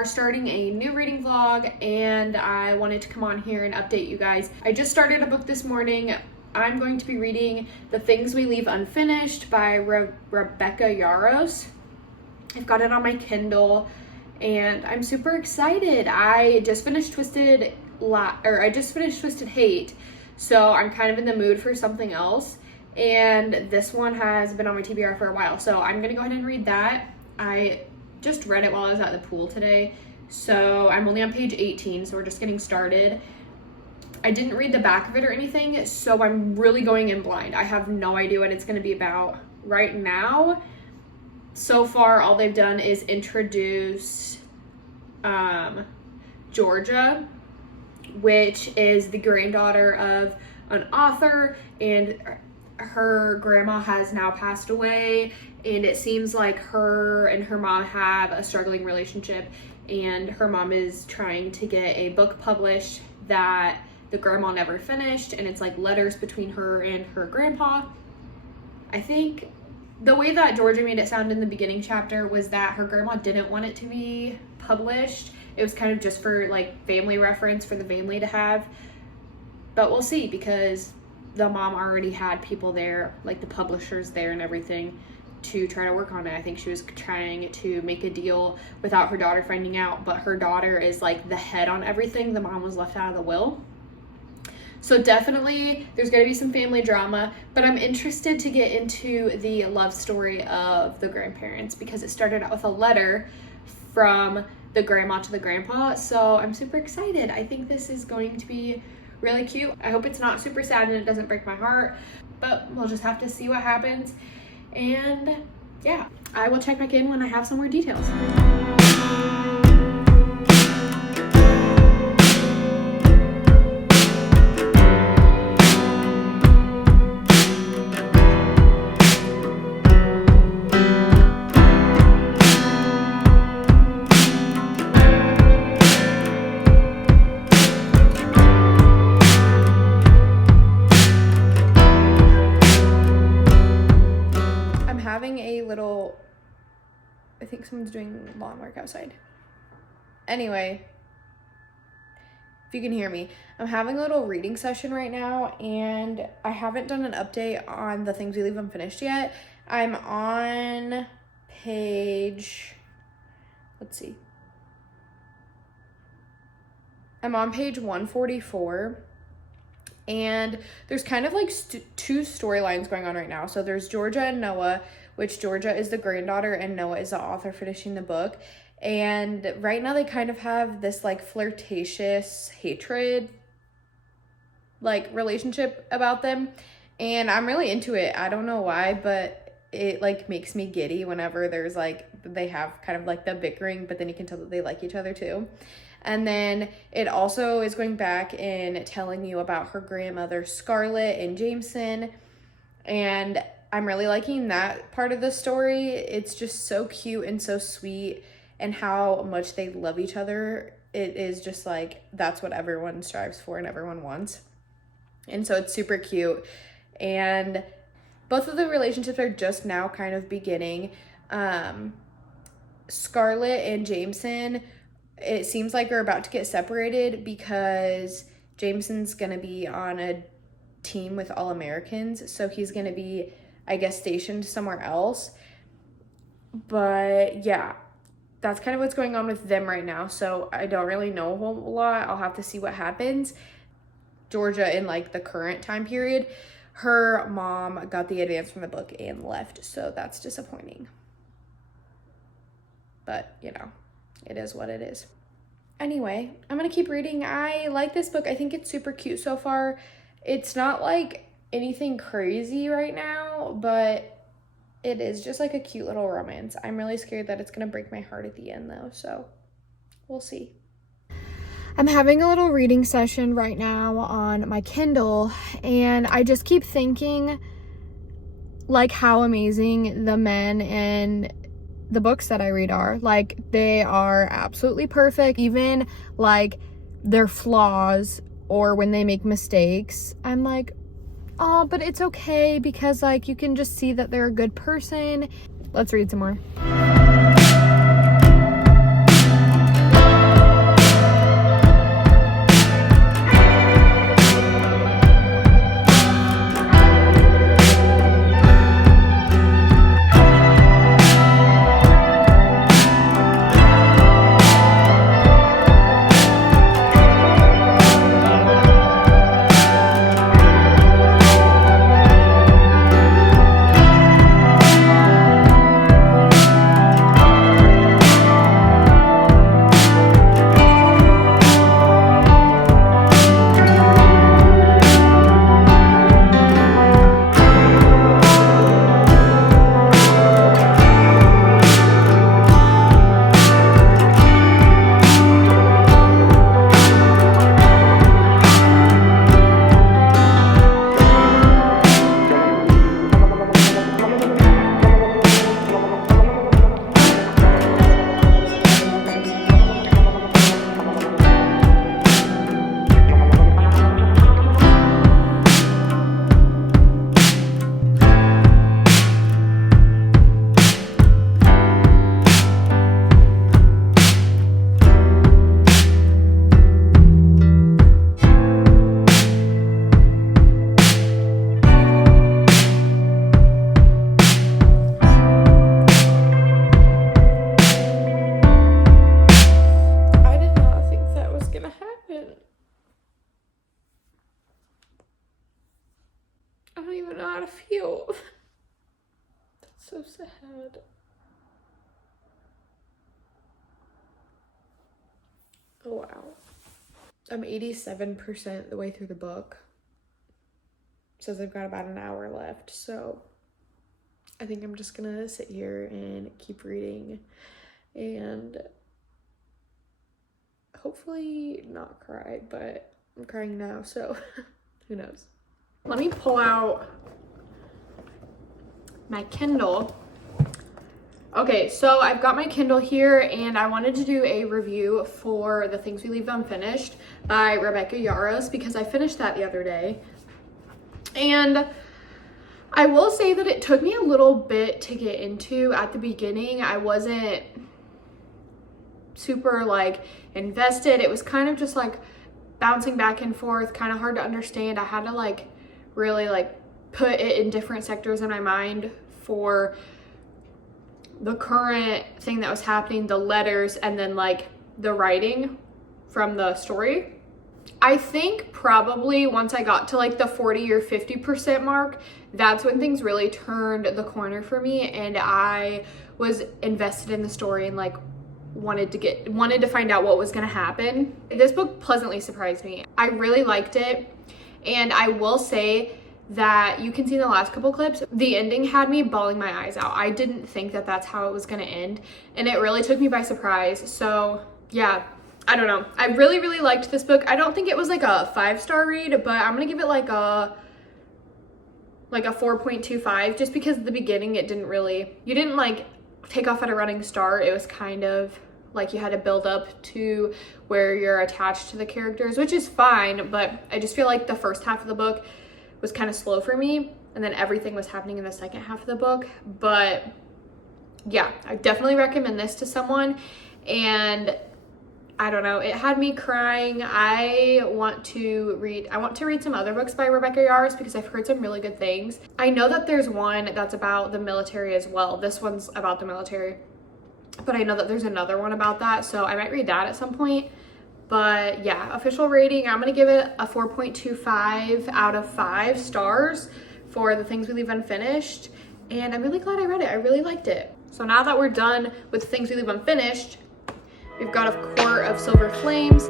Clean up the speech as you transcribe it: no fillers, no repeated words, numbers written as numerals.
are starting a new reading vlog, and I wanted to come on here and update you guys. I just started a book this morning. I'm going to be reading The Things We Leave Unfinished by Rebecca Yarros. I've got it on my Kindle, and I'm super excited. I just finished Twisted Hate, so I'm kind of in the mood for something else. And this one has been on my TBR for a while, so I'm gonna go ahead and read that. I just read it while I was at the pool today, so I'm only on page 18, so we're just getting started. I didn't read the back of it or anything, so I'm really going in blind. I have no idea what it's gonna be about right now. So far, all they've done is introduce Georgia, which is the granddaughter of an author, and her grandma has now passed away, and it seems like her and her mom have a struggling relationship, and her mom is trying to get a book published that the grandma never finished, and it's like letters between her and her grandpa. I think the way that Georgia made it sound in the beginning chapter was that her grandma didn't want it to be published. It was kind of just for like family reference for the family to have, but we'll see, because the mom already had people there, like the publishers there and everything, to try to work on it. I think she was trying to make a deal without her daughter finding out, but her daughter is like the head on everything. The mom was left out of the will. So definitely there's going to be some family drama, but I'm interested to get into the love story of the grandparents, because it started out with a letter from the grandma to the grandpa. So I'm super excited. I think this is going to be really cute. I hope it's not super sad and it doesn't break my heart, but we'll just have to see what happens. And yeah, I will check back in when I have some more details. I think someone's doing lawn work outside. Anyway, if you can hear me, I'm having a little reading session right now, and I haven't done an update on The Things We Leave Unfinished yet. I'm on page, I'm on page 144, and there's kind of like two storylines going on right now. So there's Georgia and Noah, which Georgia is the granddaughter and Noah is the author finishing the book. And right now they kind of have this like flirtatious hatred like relationship about them. And I'm really into it. I don't know why, but it like makes me giddy whenever there's like, they have kind of like the bickering, but then you can tell that they like each other too. And then it also is going back and telling you about her grandmother, Scarlett and Jameson. And I'm really liking that part of the story. It's just so cute and so sweet, and how much they love each other. It is just like, that's what everyone strives for and everyone wants. And so it's super cute. And both of the relationships are just now kind of beginning. Scarlett and Jameson, it seems like are about to get separated because Jameson's going to be on a team with All Americans. So he's going to be, I guess, stationed somewhere else. But yeah, that's kind of what's going on with them right now. So I don't really know a whole lot. I'll have to see what happens. Georgia, in like the current time period, her mom got the advance from the book and left. So that's disappointing. But, you know, it is what it is. Anyway, I'm going to keep reading. I like this book. I think it's super cute so far. It's not like anything crazy right now, but it is just like a cute little romance. I'm really scared that it's going to break my heart at the end though, so we'll see. I'm having a little reading session right now on my Kindle, and I just keep thinking like how amazing the men in the books that I read are. Like, they are absolutely perfect. Even like their flaws or when they make mistakes, I'm like, oh, but it's okay, because like you can just see that they're a good person. Let's read some more. even know how to feel. That's so sad. Oh wow. I'm 87% the way through the book. Says I've got about an hour left, so I think I'm just gonna sit here and keep reading and hopefully not cry, but I'm crying now, so who knows. Let me pull out my Kindle. Okay, so I've got my Kindle here and I wanted to do a review for The Things We Leave Unfinished by Rebecca Yarros because I finished that the other day. And I will say that it took me a little bit to get into at the beginning. I wasn't super like invested. It was kind of just like bouncing back and forth, kind of hard to understand. I had to like really like put it in different sectors in my mind for the current thing that was happening, the letters, and then like the writing from the story. I think probably once I got to like the 40 or 50% mark, that's when things really turned the corner for me and I was invested in the story and like wanted to find out what was going to happen. This book pleasantly surprised me. I really liked it, and I will say that you can see in the last couple clips, the ending had me bawling my eyes out. I didn't think that that's how it was going to end, and it really took me by surprise. So yeah, I don't know. I really liked this book. I don't think it was like a 5-star read, but I'm gonna give it like a 4.25 just because at the beginning it didn't really, you didn't like take off at a running start. It was kind of like you had to build up to where you're attached to the characters, which is fine, but I just feel like the first half of the book was kind of slow for me, and then everything was happening in the second half of the book. But yeah, I definitely recommend this to someone, and I don't know, it had me crying. I want to read some other books by Rebecca Yarros because I've heard some really good things. I know that there's one that's about the military as well. This one's about the military, but I know that there's another one about that, so I might read that at some point. But yeah, official rating, I'm gonna give it a 4.25 out of 5 stars for The Things We Leave Unfinished, and I'm really glad I read it. I really liked it. So now that we're done with Things We Leave Unfinished, we've got A Court of Silver Flames.